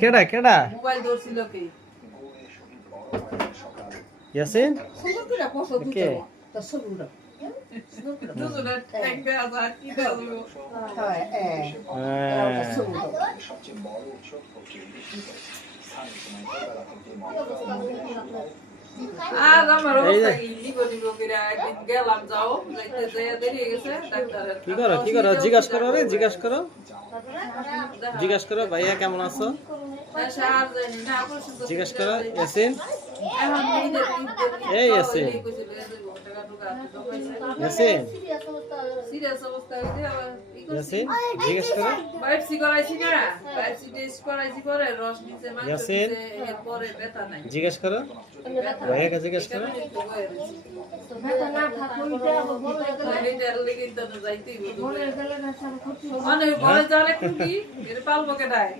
কেডা কেডা ইয়াসিন কে আর আমার অবস্থা কি নিব করে একদিন গেলাম যাও যাইতে যাইয়া দেরি হয়ে গেছে ডাক্তারের কি করো জিজ্ঞাসা করো রে জিজ্ঞাসা করো ভাইয়া কেমন আছো আর জানি না অপারেশন করতে জিজ্ঞাসা করো ইয়াসিন এখন নিজে এই ইয়াসিন ইয়াসিন সিরিয়াস অবস্থা হইছে আবার ইয়াসিন জিজ্ঞাসা করো বায়োপসি করাইছি না বায়োপসি টেস্ট করাইছি পরে রস নিচে ইয়াসিন এরপরে ব্যথা নাই জিজ্ঞাসা করো ভাইয়াকে জিজ্ঞাসা করো ব্যথা না থাকলে লিটার লেগে তো যাইতেই বলে বলে যারে কুটি এর পালবো কেডায়